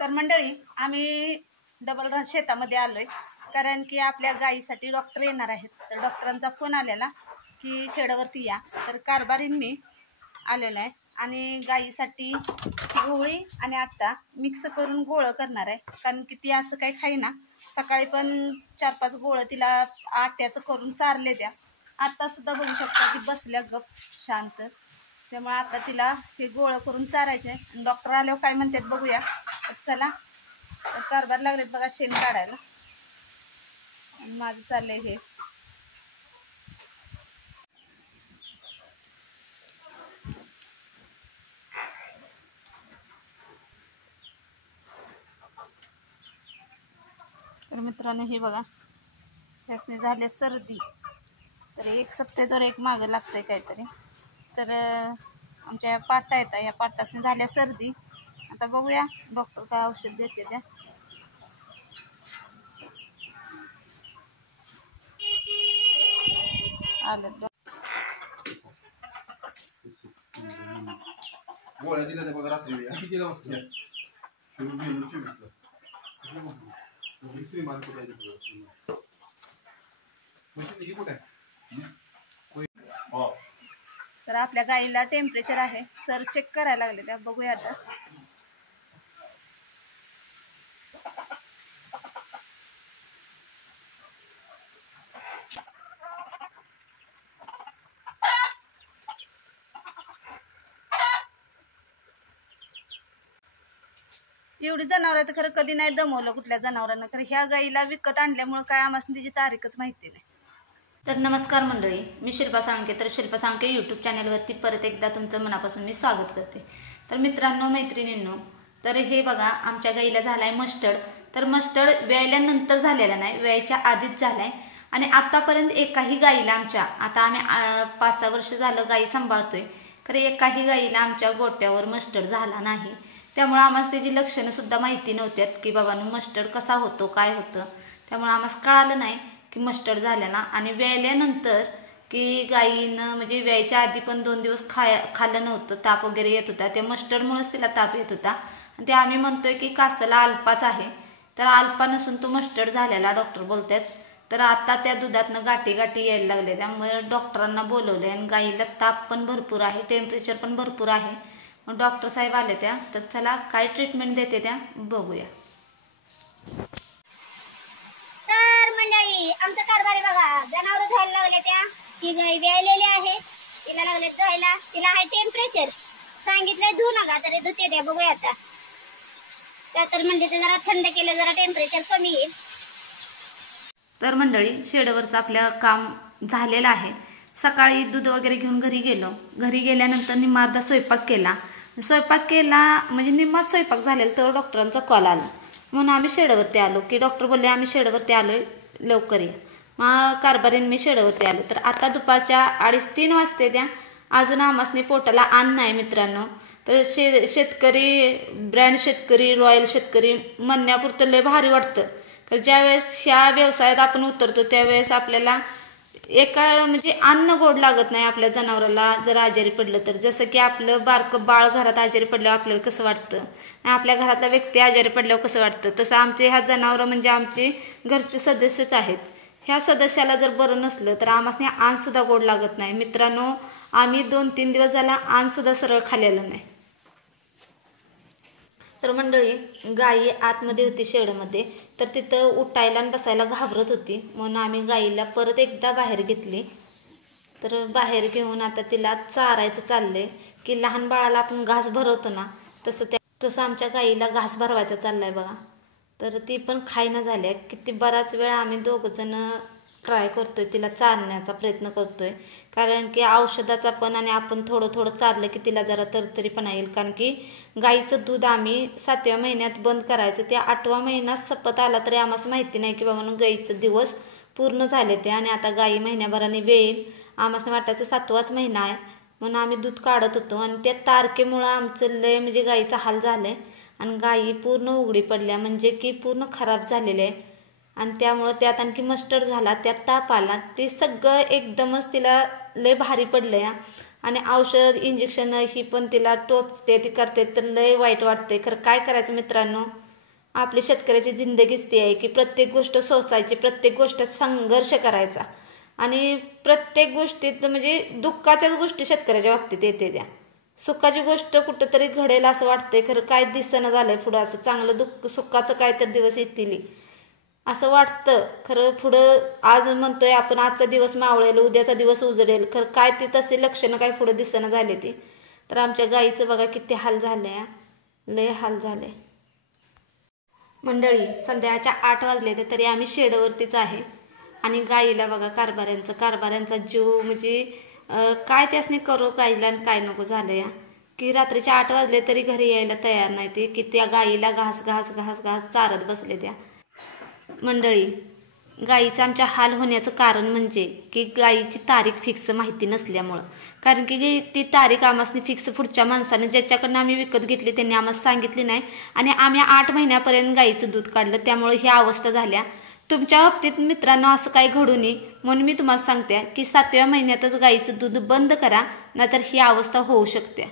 तर मंडळी आम्ही डबल शेतामध्ये आलोय कारण की आपल्या गायीसाठी डॉक्टर येणार आहेत। तर डॉक्टरांचा फोन आलेला की शेडावरती या, तर कारभारींनी आलेला आहे आणि गायीसाठी गोळी आणि आटा मिक्स करून गोळं करणार आहे। कारण की ती असं काही खाईना, सकाळी पण 4-5 गोळं तिला आट्याचं करून चारले त्या। आता सुद्धा बघू शकता ती बसल्या गप शांत, त्यामुळे आता तिला हे गोळं करून चारायचे। डॉक्टर आल्यावर काय म्हणतात बघूया। चला कारभार लागलेत बघा शेण काढायला आणि माझं चाललंय हे। तर मित्रांनो हे बघा, त्यासने झाले सर्दी, तर एक सप्तेवर एक मागं लागतंय काहीतरी। तर आमच्या पाटा येतात, या पाटासने झाल्या सर्दी। आता बघूया डॉक्टर काय औषध देते त्या। आलं गोळ्या दिल्या त्या बघा रात्री कितीला वाजता तर आपल्या गाईला टेम्परेचर आहे, सर चेक करायला लागले त्या, बघूया आता। एवढी जनावर तर खरं कधी नाही दमवलं कुठल्या जनावरांना, खरं ह्या गाईला विकत आणल्यामुळे काय आम्हाला तिची तारीखच माहिती नाही। तर नमस्कार मंडळी, मी शिल्पा साळुंखे। तर शिल्पा साळुंखे यूट्यूब चॅनलवरती परत एकदा तुमचं मनापासून मी स्वागत करते। तर मित्रांनो मैत्रिणींनो, तर हे बघा आमच्या गाईला झालाय मस्टर्ड। तर मस्टर्ड वेळल्यानंतर झालेला नाही, वेळेच्या आधीच झालाय आणि आतापर्यंत एकाही गाईला आमच्या, आता आम्ही 5-6 वर्ष झालं गाई सांभाळतोय, खरं एकाही गाईला आमच्या गोट्यावर मस्टर्ड झाला नाही। त्यामुळे आम्हाला त्याची लक्षणं सुद्धा माहिती नव्हत्यात की बाबांनो मस्टर्ड कसा होतो काय होतं, त्यामुळे आम्हाला कळालं नाही की मस्टर्ड झालेला। आणि वेळल्यानंतर की गाईनं म्हणजे वेळेच्या आधी पण 2 दिवस खाल्लं नव्हतं, ताप वगैरे येत होता, त्या मस्टर्डमुळेच तिला ताप येत होता आणि ते आम्ही म्हणतोय की कासला अल्पाच आहे, तर अल्पा नसून तो मस्टर्ड झालेला डॉक्टर बोलतात। तर आता त्या दुधातनं गाठी यायला लागले, त्यामुळे डॉक्टरांना बोलवले आणि गाईला ताप पण भरपूर आहे, टेम्परेचर पण भरपूर आहे। मग डॉक्टर साहेब आले त्या, तर चला काय ट्रीटमेंट देते त्या बघूया। तर मंडळी आमचं कारभारी बघा, जनावर धुवायला लागले त्या, ती गाय व्यायलेली आहे, तिला लागले धुवायला, तिला हाय टेम्परेचर सांगितलंय धुवू नका तरी धुते द्या, बघूया आता। तर म्हणजे जरा थंड केलं जरा टेम्परेचर कमी येईल। तर मंडळी शेडवरचं आपलं काम झालेलं आहे। सकाळी दूध वगैरे घेऊन घरी गेलो, घरी गेल्यानंतर निम्मा स्वयंपाक केला म्हणजे निम्मा स्वयंपाक झालेला तर डॉक्टरांचा कॉल आला, म्हणून आम्ही शेडवरती आलो की डॉक्टर बोलले आम्ही शेडवरती आलोय लवकर या। मग कारभारीने मी शेडवरती आलो, तर आता दुपारच्या 2:30-3 वाजते त्या, अजून आमासने पोटाला अन्न नाही मित्रांनो। तर शेतकरी ब्रँड शेतकरी रॉयल शेतकरी म्हणण्यापुरतं लय भारी वाटतं, तर ज्यावेळेस ह्या व्यवसायात आपण उतरतो त्यावेळेस आपल्याला एका म्हणजे अन्न गोड लागत नाही आपल्या जनावराला जर आजारी पडलं तर। जसं की आपलं बारकं बाळ घरात आजारी पडल्यावर आपल्याला कसं वाटतं, आपल्या घरातला व्यक्ती आजारी पडल्यावर कसं वाटतं, तसं आमचे ह्या जनावरं म्हणजे आमचे घरचे सदस्यच आहेत। ह्या सदस्याला जर बरं नसलं तर आम्हाला अन्नसुद्धा गोड लागत नाही मित्रांनो। आम्ही 2-3 दिवस झाला अन्नसुद्धा सरळ खाल्लेलं नाही। तर मंडळी गाई आतमध्ये होती शेडमध्ये, तर तिथं उठायला आणि बसायला घाबरत होती, म्हणून आम्ही गाईला परत एकदा बाहेर घेतली। तर बाहेर घेऊन आता तिला चारायचं चाललंय की लहान बाळाला आपण घास भरवतो ना तसं आमच्या गाईला घास भरवायचा चाललाय बघा। तर ती पण खायना झाल्या, किती बराच वेळ आम्ही दोघंजण ट्राय करतोय, तिला चारण्याचा प्रयत्न करतोय, कारण की औषधाचा पण आणि आपण थोडं चारलं की तिला जरा तरतरीपणा येईल। कारण की गाईचं दूध आम्ही 7व्या महिन्यात बंद करायचं, ते 8वा महिना संपत आला तरी आम्हाला माहिती नाही की बाबा गाईचं दिवस पूर्ण झाले ते, आणि आता गाई महिन्याभराने वेळ आम्हाला वाटायचं 7वाच महिना आहे, म्हणून आम्ही दूध काढत होतो। आणि त्या तारखेमुळं आमचं लय म्हणजे गाईचा हाल झालाय आणि गाई पूर्ण उघडी पडल्या, म्हणजे की पूर्ण खराब झालेले आहे। आणि त्यामुळं त्यात आणखी मस्टर्ड झाला, त्यात ताप आला, ते सगळं एकदमच तिला लय भारी पडलंय। आणि औषध इंजेक्शन ही पण तिला टोचते ती करते, तर लय वाईट वाटते। खरं काय करायचं मित्रांनो, आपली शेतकऱ्याची जिंदगीच ती आहे की प्रत्येक गोष्ट सोसायची, प्रत्येक गोष्ट संघर्ष करायचा आणि प्रत्येक गोष्टीत म्हणजे दुःखाच्याच गोष्टी शेतकऱ्याच्या बाबतीत येते त्या. सुखाची गोष्ट कुठंतरी घडेल असं वाटतंय, खरं काय दिसणं झालंय पुढं. असं चांगलं दुःख सुखाचं काय तर दिवस येतील असं वाटतं. खरं पुढं आज म्हणतोय आपण आजचा दिवस मावळेल, उद्याचा दिवस उजडेल, खरं काय ते तसे लक्षणं काय पुढं दिसणं झाले ती. तर आमच्या गाईचं बघा किती हाल झाले, लय हाल झाले. मंडळी संध्याकाळच्या 8 वाजले तरी आम्ही शेडवरतीच आहे आणि गाईला बघा कारभाऱ्यांचा जीव म्हणजे काय त्यासनी करू गाईला आणि काय नको झालं या की रात्रीच्या 8 वाजले तरी घरी यायला तयार नाही ते की त्या गाईला घास घास घास घास चारत बसले त्या. मंडळी गाईचं आमच्या हाल होण्याचं कारण म्हणजे की गाईची तारीख फिक्स माहिती नसल्यामुळं. कारण की ती तारीख आम्हाला फिक्स पुढच्या माणसाने ज्याच्याकडनं आम्ही विकत घेतली त्यांनी आम्हाला सांगितली नाही आणि आम्ही 8 महिन्यापर्यंत गाईचं दूध काढलं. त्यामुळे ही अवस्था झाल्या. तुमच्या बाबतीत मित्रांनो असं काही घडू नये म्हणून मी तुम्हाला सांगते की 7व्या महिन्यातच गाईचं दूध बंद करा, नाहीतर ही अवस्था होऊ शकते.